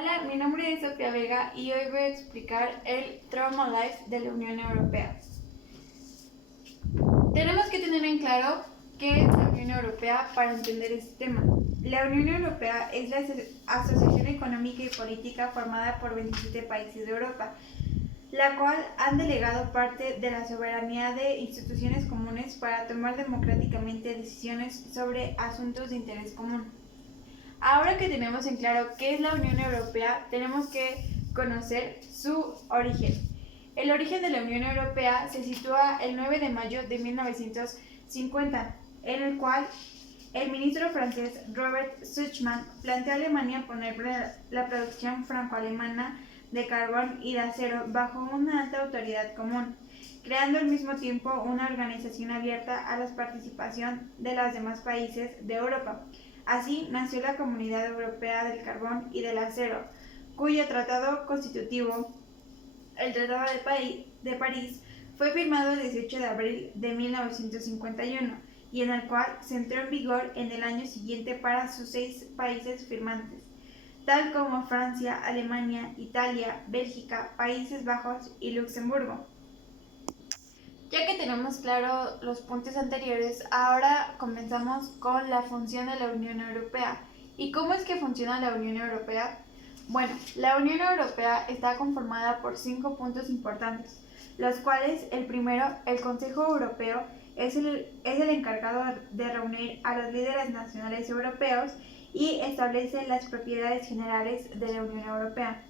Hola, mi nombre es Sofía Vega y hoy voy a explicar el Trauma Life de la Unión Europea. Tenemos que tener en claro qué es la Unión Europea para entender este tema. La Unión Europea es la asociación económica y política formada por 27 países de Europa, la cual han delegado parte de la soberanía de instituciones comunes para tomar democráticamente decisiones sobre asuntos de interés común. Ahora que tenemos en claro qué es la Unión Europea, tenemos que conocer su origen. El origen de la Unión Europea se sitúa el 9 de mayo de 1950, en el cual el ministro francés Robert Schuman planteó a Alemania poner la producción franco-alemana de carbón y de acero bajo una alta autoridad común, creando al mismo tiempo una organización abierta a la participación de los demás países de Europa. Así nació la Comunidad Europea del Carbón y del Acero, cuyo tratado constitutivo, el Tratado de París, fue firmado el 18 de abril de 1951 y en el cual se entró en vigor en el año siguiente para sus 6 países firmantes, tal como Francia, Alemania, Italia, Bélgica, Países Bajos y Luxemburgo. Ya que tenemos claro los puntos anteriores, ahora comenzamos con la función de la Unión Europea. ¿Y cómo es que funciona la Unión Europea? Bueno, la Unión Europea está conformada por 5 puntos importantes, los cuales el primero, el Consejo Europeo, es el encargado de reunir a los líderes nacionales europeos y establece las propiedades generales de la Unión Europea.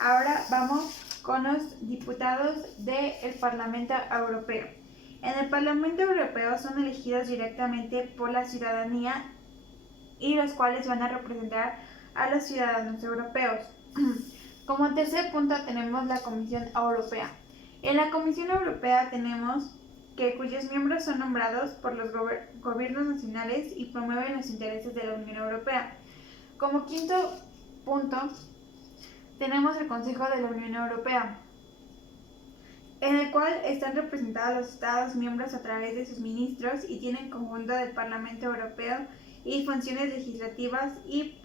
Ahora vamos con los diputados del Parlamento Europeo. En el Parlamento Europeo son elegidos directamente por la ciudadanía y los cuales van a representar a los ciudadanos europeos. Como tercer punto tenemos la Comisión Europea. En la Comisión Europea tenemos cuyos miembros son nombrados por los gobiernos nacionales y promueven los intereses de la Unión Europea. Como quinto punto tenemos el Consejo de la Unión Europea, en el cual están representados los Estados miembros a través de sus ministros y tienen conjunto del Parlamento Europeo y funciones legislativas y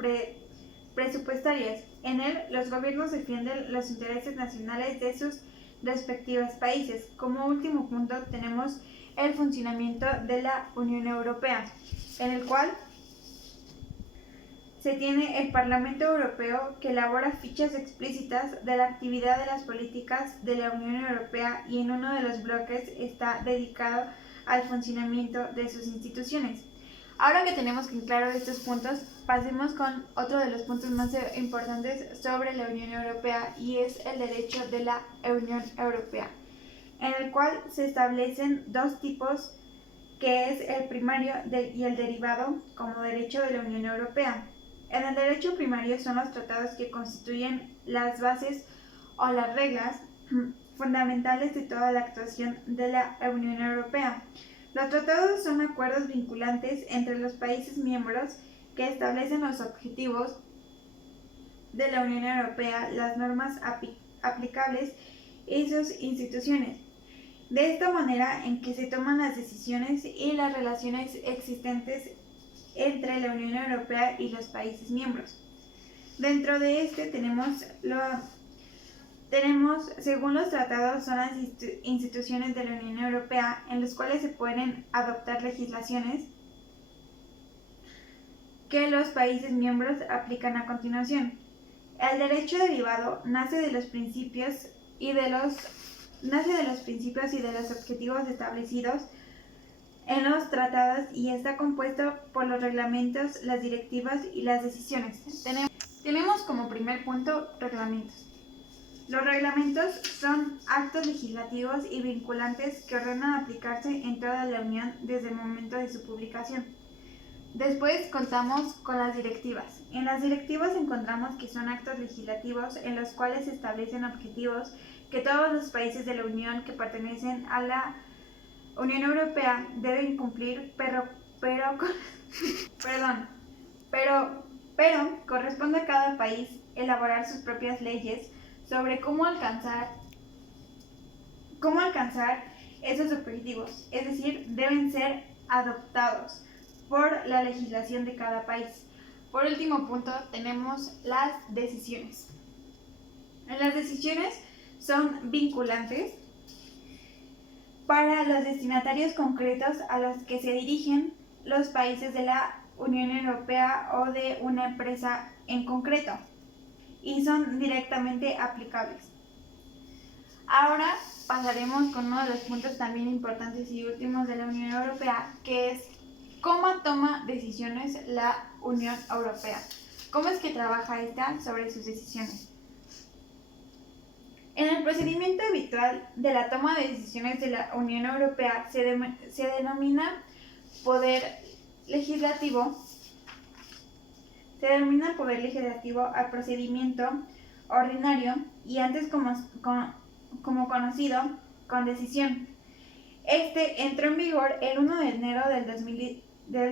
presupuestarias. En él, los gobiernos defienden los intereses nacionales de sus respectivos países. Como último punto, tenemos el funcionamiento de la Unión Europea, en el cual se tiene el Parlamento Europeo, que elabora fichas explícitas de la actividad de las políticas de la Unión Europea, y en uno de los bloques está dedicado al funcionamiento de sus instituciones. Ahora que tenemos en claro estos puntos, pasemos con otro de los puntos más importantes sobre la Unión Europea, y es el derecho de la Unión Europea, en el cual se establecen dos tipos, que es el primario y el derivado como derecho de la Unión Europea. En el derecho primario son los tratados que constituyen las bases o las reglas fundamentales de toda la actuación de la Unión Europea. Los tratados son acuerdos vinculantes entre los países miembros que establecen los objetivos de la Unión Europea, las normas aplicables y sus instituciones. De esta manera en que se toman las decisiones y las relaciones existentes entre la Unión Europea y los países miembros. Dentro de este tenemos, según los tratados, son las instituciones de la Unión Europea en los cuales se pueden adoptar legislaciones que los países miembros aplican a continuación. El derecho derivado nace de los principios y de los objetivos establecidos en los tratados y está compuesto por los reglamentos, las directivas y las decisiones. Tenemos como primer punto reglamentos. Los reglamentos son actos legislativos y vinculantes que ordenan aplicarse en toda la Unión desde el momento de su publicación. Después contamos con las directivas. En las directivas encontramos que son actos legislativos en los cuales se establecen objetivos que todos los países de la Unión que pertenecen a la Unión Europea deben cumplir, pero corresponde a cada país elaborar sus propias leyes sobre cómo alcanzar esos objetivos, es decir, deben ser adoptados por la legislación de cada país. Por último punto tenemos las decisiones. Las decisiones son vinculantes para los destinatarios concretos a los que se dirigen los países de la Unión Europea o de una empresa en concreto y son directamente aplicables. Ahora pasaremos con uno de los puntos también importantes y últimos de la Unión Europea, que es cómo toma decisiones la Unión Europea. ¿Cómo es que trabaja esta sobre sus decisiones? En el procedimiento habitual de la toma de decisiones de la Unión Europea se denomina poder legislativo. Se denomina poder legislativo al procedimiento ordinario y antes como conocido con decisión. Este entró en vigor el 1 de enero del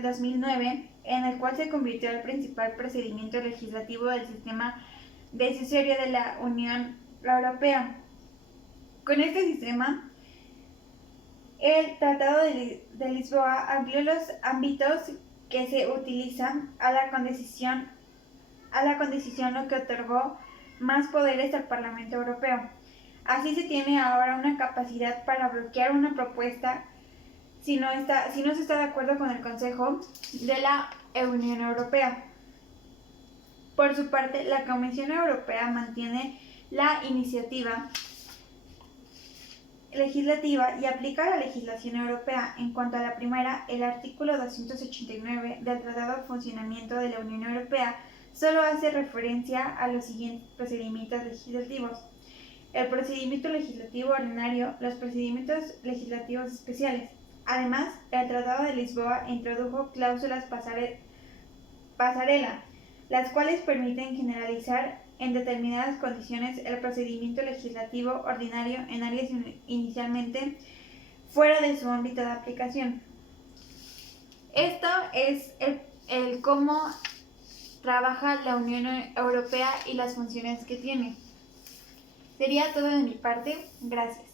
2009, en el cual se convirtió el principal procedimiento legislativo del sistema decisorio de la Unión Europea. Con este sistema, el Tratado de Lisboa amplió los ámbitos que se utilizan a la condecisión, lo que otorgó más poderes al Parlamento Europeo. Así se tiene ahora una capacidad para bloquear una propuesta si no se está de acuerdo con el Consejo de la Unión Europea. Por su parte, la Comisión Europea mantiene la iniciativa legislativa y aplica la legislación europea. En cuanto a la primera, el artículo 289 del Tratado de Funcionamiento de la Unión Europea solo hace referencia a los siguientes procedimientos legislativos: el procedimiento legislativo ordinario, los procedimientos legislativos especiales. Además, el Tratado de Lisboa introdujo cláusulas pasarela, las cuales permiten generalizar en determinadas condiciones el procedimiento legislativo ordinario en áreas inicialmente fuera de su ámbito de aplicación. Esto es el cómo trabaja la Unión Europea y las funciones que tiene. Sería todo de mi parte. Gracias.